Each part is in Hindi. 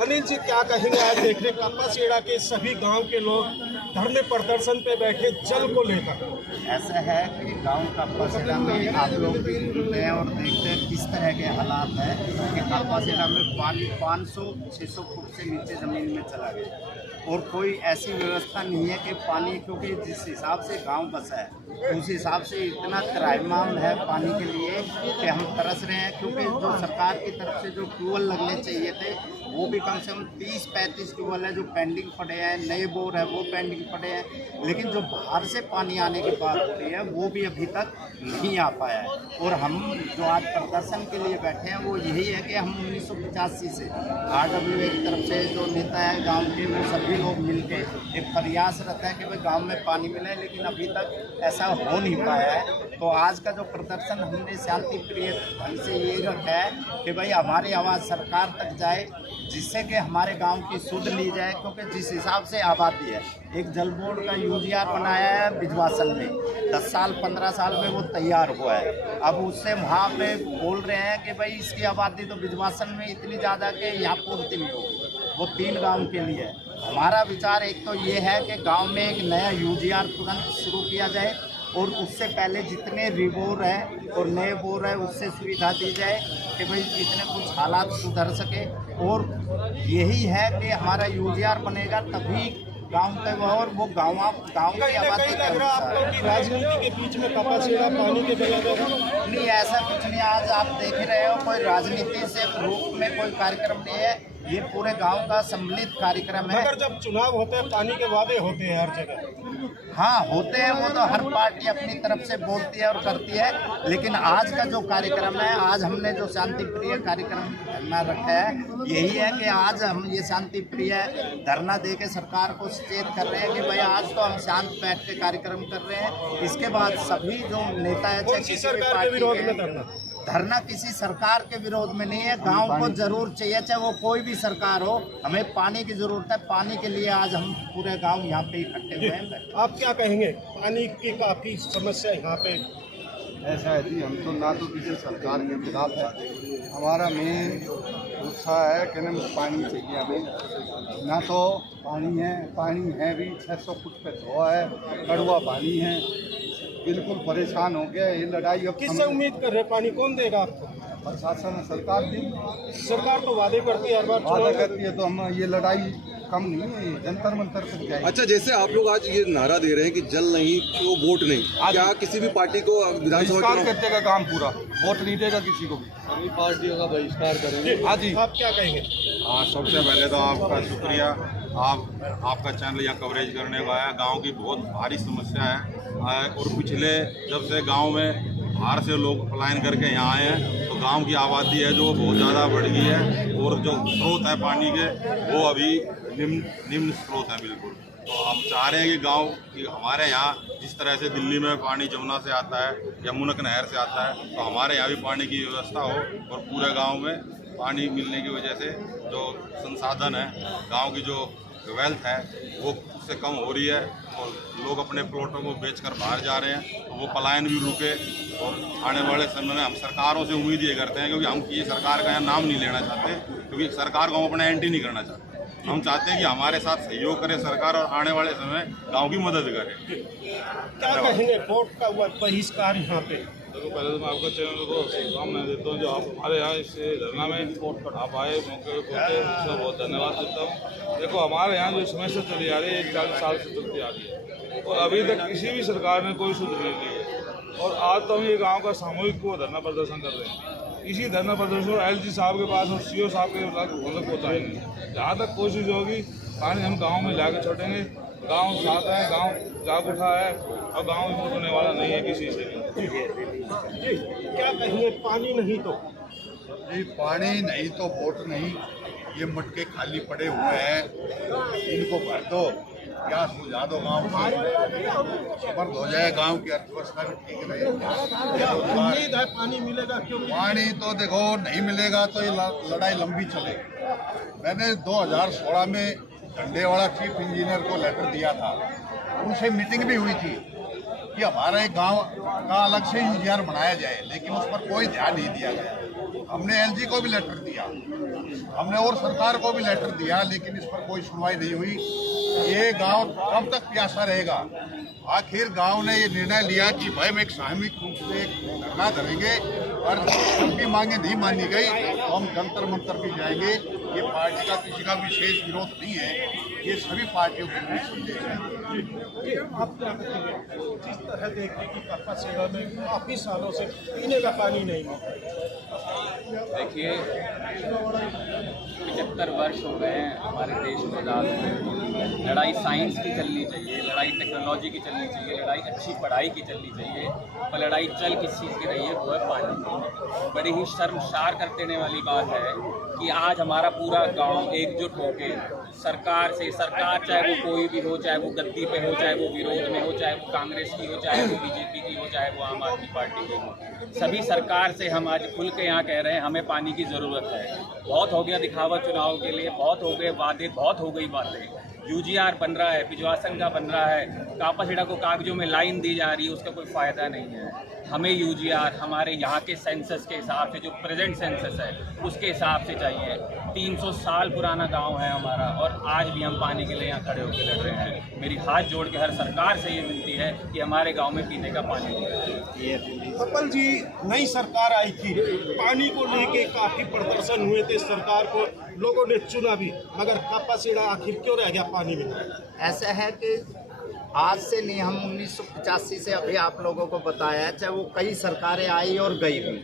अनिल जी, क्या कहेंगे? आज देख रहे कापासेड़ा के सभी गांव के लोग धरने प्रदर्शन पे बैठे जल को लेकर। ऐसा है कि गांव कापासेड़ा में आप लोग भी घूमते हैं और देखते हैं किस तरह के हालात हैं कि कापासेड़ा में पानी 500-600 फुट से नीचे ज़मीन में चला गया और कोई ऐसी व्यवस्था नहीं है कि पानी, क्योंकि जिस हिसाब से गांव बसा है उस हिसाब से इतना त्राहिमाम है पानी के लिए कि हम तरस रहे हैं। क्योंकि जो सरकार की तरफ से जो ट्यूबवेल लगने चाहिए थे वो भी कम से कम 30-35 ट्यूबवेल है जो पेंडिंग पड़े हैं, नए बोर है वो पेंडिंग पड़े हैं, लेकिन जो बाहर से पानी आने की बात हो रही है वो भी अभी तक नहीं आ पाया है। और हम जो आज प्रदर्शन के लिए बैठे हैं वो यही है कि हम 1985 से RWA की तरफ से जो नेता है गांव के वो सभी लोग मिलके एक प्रयास रहता है कि भाई गांव में पानी मिले, लेकिन अभी तक ऐसा हो नहीं पाया है। तो आज का जो प्रदर्शन हमने शांति प्रिय ढंग से ये रखा है कि भाई हमारी आवाज़ सरकार तक जाए, जिससे कि हमारे गांव की सुध ली जाए। क्योंकि जिस हिसाब से आबादी है, एक जल बोर्ड का UGR बनाया है बिजवासन में, 10 साल 15 साल में वो तैयार हुआ है। अब उससे वहाँ पे बोल रहे हैं कि भाई इसकी आबादी तो बिजवासन में इतनी ज़्यादा कि यहाँ पूर्ति नहीं होगी, वो 3 गांव के लिए है। हमारा विचार एक तो ये है कि गांव में एक नया UGR तुरंत शुरू किया जाए और उससे पहले जितने रिबोर है और नए बोर है उससे सुविधा दी जाए कि भाई जितने कुछ हालात सुधर सके। और यही है कि हमारा UGR बनेगा तभी गांव तक, और वो गांव की आबादी लग रहा है आप लोग की राजनीति के बीच में कापासेड़ा पानी के बगैर नहीं, ऐसा कुछ नहीं। आज आप देख रहे हो कोई राजनीति से रूप में कोई कार्यक्रम नहीं है, ये पूरे गांव का सम्मिलित कार्यक्रम है। मगर जब चुनाव होते हैं पानी के वादे होते हैं हर जगह। हाँ होते हैं, वो तो हर पार्टी अपनी तरफ से बोलती है और करती है, लेकिन आज का जो कार्यक्रम है, आज हमने जो शांति प्रिय कार्यक्रम धरना रखा है यही है कि आज हम ये शांति प्रिय धरना दे के सरकार को सचेत कर रहे हैं कि भाई आज तो हम शांत बैठ के कार्यक्रम कर रहे हैं। इसके बाद सभी जो नेता है चाहे किसी भी पार्टी के, धरना किसी सरकार के विरोध में नहीं है। गांव को जरूर चाहिए, चाहे वो कोई भी सरकार हो, हमें पानी की जरूरत है। पानी के लिए आज हम पूरे गांव यहाँ पे इकट्ठे हुए हैं। आप क्या कहेंगे? पानी की काफ़ी समस्या यहाँ पे। ऐसा है जी, हम तो ना तो किसी सरकार के खिलाफ है, हमारा मेन गुस्सा है कि ना पानी चाहिए हमें। ना तो पानी है भी 600 फुट पे धोआ है, कड़वा पानी है, बिल्कुल परेशान हो गया। ये लड़ाई अब किससे उम्मीद कर रहे हैं? पानी कौन देगा आपको? प्रशासन, सरकार भी। सरकार तो वादे करती है, हर बार वादा करती है, तो हम ये लड़ाई कम नहीं है, जंतर मंतर तक जाएगी। अच्छा, जैसे आप लोग आज ये नारा दे रहे हैं कि जल नहीं तो वोट नहीं, क्या किसी भी पार्टी को विधानसभा कर देगा काम पूरा, वोट नहीं देगा किसी को भी, सभी पार्टियों का बहिष्कार करेंगे? हाँ जी। आप क्या कहेंगे? हाँ, सबसे पहले तो आपका शुक्रिया, आपका चैनल यहाँ कवरेज करने को आया। गांव की बहुत भारी समस्या है और पिछले जब से गांव में बाहर से लोग पलायन करके यहाँ आए हैं तो गांव की आबादी है जो बहुत ज़्यादा बढ़ गई है और जो स्रोत है पानी के वो अभी निम्न स्रोत है बिल्कुल। तो हम चाह रहे हैं कि गांव की हमारे यहाँ जिस तरह से दिल्ली में पानी जमुना से आता है या मुनक नहर से आता है, तो हमारे यहाँ भी पानी की व्यवस्था हो और पूरे गाँव में पानी मिलने की वजह से जो संसाधन है, गांव की जो वेल्थ है वो उससे कम हो रही है और लोग अपने प्लॉटों को बेचकर बाहर जा रहे हैं, तो वो पलायन भी रुके। और आने वाले समय में हम सरकारों से उम्मीद ये करते हैं, क्योंकि हम ये सरकार का यहाँ नाम नहीं लेना चाहते, क्योंकि सरकार को हम अपना एंटी नहीं करना चाहते। हम चाहते हैं कि हमारे साथ सहयोग करे सरकार और आने वाले समय गाँव की मदद करे। क्या कहेंगे वोट का बहिष्कार यहाँ पे? देखो, पहले तो मैं आपका चैनल को शुभकामनाएं देता हूँ जो आप हमारे यहाँ इस धरना में आप आए, मौके पे पहुँचे, उसका बहुत धन्यवाद देता हूँ। देखो, हमारे यहाँ जो समस्या चली आ रही है 40 साल से चलती आ रही है और अभी तक किसी भी सरकार ने कोई सुध नहीं ली है। और आज तो हम ये गाँव का सामूहिक वो धरना प्रदर्शन कर रहे हैं। इसी धरना प्रदर्शन LG साहब के पास और CO साहब के मतलब पहुँचाएंगे। जहाँ तक कोशिश होगी पानी हम गाँव में ला के छोड़ेंगे। गाँव साथ है, गाँव जाग उठा है और गाँव में होने वाला नहीं है किसी से भी। जी, क्या कहेंगे? पानी नहीं तो जी, पानी नहीं तो वोट नहीं। ये मटके खाली पड़े हुए हैं, इनको भर दो, क्या सुझा दो, गाँव समर्थ हो जाए, गाँव की अर्थव्यवस्था भी ठीक रहे। उम्मीद है पानी मिलेगा? क्योंकि पानी तो देखो नहीं मिलेगा तो ये लड़ाई लंबी चलेगी। मैंने 2016 में डंडेवाड़ा चीफ इंजीनियर को लेटर दिया था, उनसे मीटिंग भी हुई थी कि हमारे गांव का अलग से UGR बनाया जाए, लेकिन उस पर कोई ध्यान नहीं दिया गया। हमने एलजी को भी लेटर दिया, हमने और सरकार को भी लेटर दिया, लेकिन इस पर कोई सुनवाई नहीं हुई। ये गांव कब तक प्यासा रहेगा? आखिर गांव ने ये निर्णय लिया कि भाई हम एक सामूहिक रूप से धरना करेंगे और उनकी मांगे नहीं मानी गई तो हम जंतर मंतर भी जाएंगे। ये पार्टी का किसी का विशेष विरोध नहीं है, ये सभी पार्टियों के बीच संदेश है। आप क्या कहेंगे? जिस तरह देखिए कि कप्पा सेवा में काफ़ी सालों से पीने का पानी नहीं मिलता। देखिए 75 वर्ष हो गए हैं हमारे देश को आज़ाद हुए। लड़ाई साइंस की चलनी चाहिए, लड़ाई टेक्नोलॉजी की चलनी चाहिए, लड़ाई अच्छी पढ़ाई की चलनी चाहिए, और लड़ाई चल किस चीज़ की रही है वो है पानी की। बड़ी ही शर्मसार कर देने वाली बात है कि आज हमारा पूरा गांव एकजुट होकर सरकार से, सरकार चाहे वो कोई भी हो, चाहे वो गद्दी पे हो, चाहे वो विरोध में हो, चाहे वो कांग्रेस की हो, चाहे वो बीजेपी की हो, चाहे वो आम आदमी पार्टी की हो, सभी सरकार से हम आज खुल के यहाँ कह रहे हैं हमें पानी की ज़रूरत है। बहुत हो गया दिखावा चुनाव के लिए, बहुत हो गए वादे, बहुत हो गई बातें। यूजीआर बन रहा है, पिजवासन का बन रहा है, कापासीडा को कागजों में लाइन दी जा रही है, उसका कोई फ़ायदा नहीं है। हमें यूजीआर हमारे यहाँ के सेंसस के हिसाब से, जो प्रेजेंट सेंसस है उसके हिसाब से चाहिए। 300 साल पुराना गांव है हमारा, और आज भी हम पानी के लिए यहाँ खड़े होकर लड़ रहे हैं। मेरी हाथ जोड़ के हर सरकार से ये विनती है कि हमारे गांव में पीने का पानी मिले। कपिल जी, नई सरकार आई थी, पानी को लेके काफ़ी प्रदर्शन हुए थे, सरकार को लोगों ने चुना भी, मगर कप्पा सेड़ा आखिर क्यों रह गया पानी में? ऐसा है कि आज से नहीं, हम 1985 से अभी आप लोगों को बताया है, चाहे वो कई सरकारें आई और गई भी,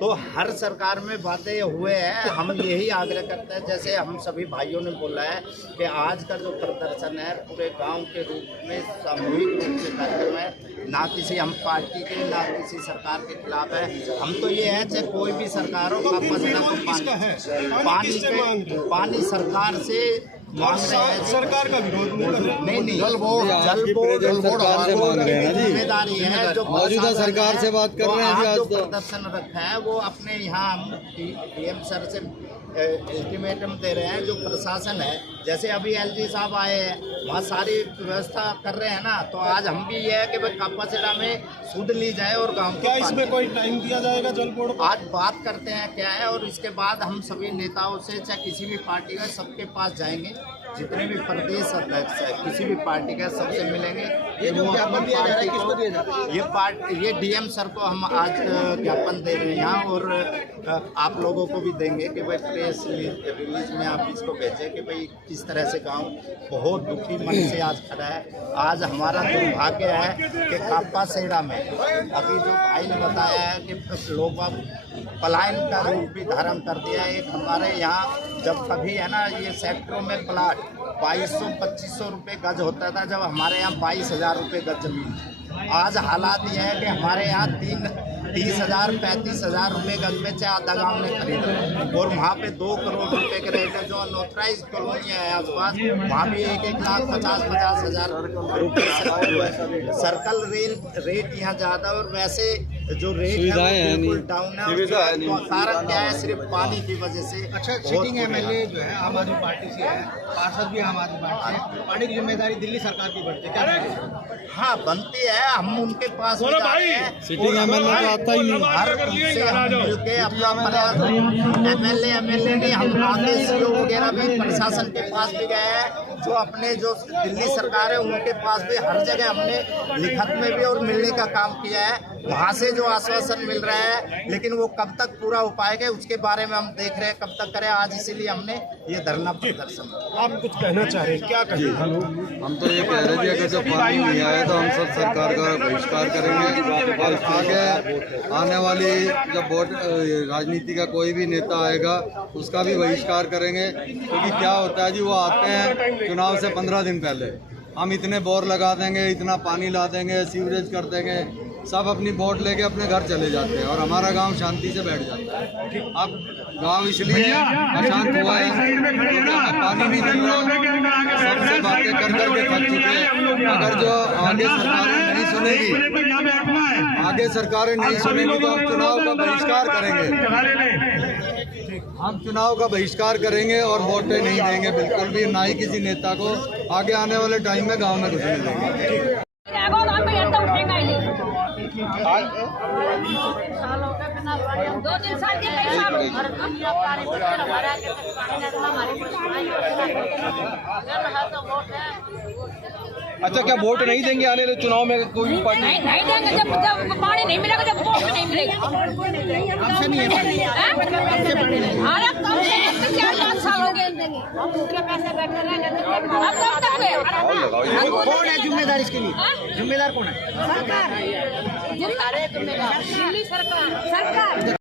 तो हर सरकार में बातें हुए हैं। हम यही आग्रह करते हैं, जैसे हम सभी भाइयों ने बोला है कि आज का जो प्रदर्शन है पूरे गांव के रूप में सामूहिक रूप से कार्यक्रम है, ना किसी हम पार्टी के ना किसी सरकार के खिलाफ है। हम तो ये है चाहे कोई भी सरकार हो, पानी सरकार से मांग रहे हैं। सरकार का विरोध नहीं, जल बोर्ड जिम्मेदारी है जो मौजूदा सरकार से बात कर रहे हैं जी। आज जो प्रदर्शन रखा है वो अपने यहाँ हम डीएम सर से अल्टीमेटम दे रहे हैं। जो प्रशासन है, जैसे अभी एलजी साहब आए हैं, वहाँ सारी व्यवस्था कर रहे हैं ना, तो आज हम भी ये है कि भाई कापासीडा में सुध ली जाए और गांव क्या इसमें कोई टाइम दिया जाएगा जल बोर्ड को? आज बात करते हैं क्या है, और इसके बाद हम सभी नेताओं से, चाहे किसी भी पार्टी का, सबके पास जाएंगे। जितने भी प्रदेश अध्यक्ष है किसी भी पार्टी का, सबसे मिलेंगे। ये जो ज्ञापन दिया जा रहा है किसको दिया जा रहा है? ये डीएम सर को हम आज ज्ञापन दे रहे हैं यहाँ, और आप लोगों को भी देंगे कि भाई प्रेस रिलीज में आप इसको भेजें कि भाई किस तरह से गांव बहुत दुखी मन से आज खड़ा है। आज हमारा दुर्भाग्य है कि कापासीडा में अभी जो भाई ने बताया है कि लोग पलायन का रूप भी धारण कर दिया है। एक हमारे यहाँ जब कभी है ना, ये सेक्टरों में प्लाट 2200-2500 रुपये गज होता था, जब हमारे यहाँ 22,000 रुपये गज जमीन। आज हालात ये है कि हमारे यहाँ 30,000-35,000 रुपये गज में चाहे आधा गाँव ने खरीदा, और वहाँ पे 2 करोड़ रुपए के रेट है। जो अनऑथराइज कॉलोनियाँ हैं आसपास, वहाँ भी 1-1 लाख 50,000 रुपये सर्कल रेट यहाँ ज़्यादा, और वैसे जो रेट है बिल्कुल डाउन है। तो कारण क्या है? सिर्फ पानी की वजह से। अच्छा, सिटिंग एमएलए जो है आम आदमी पार्टी से है, पार्षद भी आम आदमी पार्टी से, पानी की जिम्मेदारी दिल्ली सरकार की बढ़ती है, क्या? हाँ, बनती है। हम उनके पास भी जा रहे हैं, सिटिंग एमएलए आता ही नहीं, हर उनसे हम मिलके अपना प्रयास। एमएलए नहीं, हम आगे सीओ वगैरह भी प्रशासन के पास भी गए हैं। जो अपने जो दिल्ली सरकार है उनके पास भी हर जगह हमने लिखत में भी और मिलने का काम किया है। वहाँ से जो आश्वासन मिल रहा है, लेकिन वो कब तक पूरा हो पाएगा उसके बारे में हम देख रहे हैं, कब तक करें आज। इसीलिए हमने ये धरना प्रदर्शन। आप कुछ कहना चाह रहे हैं, क्या कहें? हम तो ये कह रहे थे अगर जब पानी नहीं आया तो हम सब सरकार का बहिष्कार करेंगे, और आगे आने वाली जब वोट राजनीति का कोई भी नेता आएगा उसका भी बहिष्कार करेंगे। क्योंकि क्या होता है जी, वो आते हैं चुनाव से 15 दिन पहले, हम इतने बोर लगा देंगे, इतना पानी ला देंगे, सीवरेज कर देंगे, सब अपनी वोट लेके अपने घर चले जाते हैं, और हमारा गांव शांति से बैठ जाता है। अब गांव इसलिए अशांत हुआ है क्योंकि पानी नहीं मिल रहा, सबसे बातें कर करके थक चुके हैं। अगर जो आगे सरकारें नहीं सुनेगी तो हम चुनाव का बहिष्कार करेंगे। हम चुनाव का बहिष्कार करेंगे और वोटें नहीं देंगे बिल्कुल भी, ना ही किसी नेता को आगे आने वाले टाइम में गाँव में घुसने देंगे। साल हो गए बिना पानी, हम 2-3 साल के कई साल हो गए बिना पानी, हमारे आगे तक पानी नहीं, हमारी कोई सुनाई नहीं है तो वोट है। अच्छा, क्या वोट नहीं देंगे आने वाले चुनाव में कोई भी पार्टी? नहीं देंगे, जब पानी नहीं मिलेगा, जब वोट नहीं मिलेगा। हमसे नहीं है अरे कम से 4-5 साल हो गए, हम दूसरे पैसे बैठे रहेंगे अब कब तक हुए? कौन है जिम्मेदार इसके लिए? जिम्मेदार कौन है? सरकार, जिम्मेदार दिल्ली सरकार।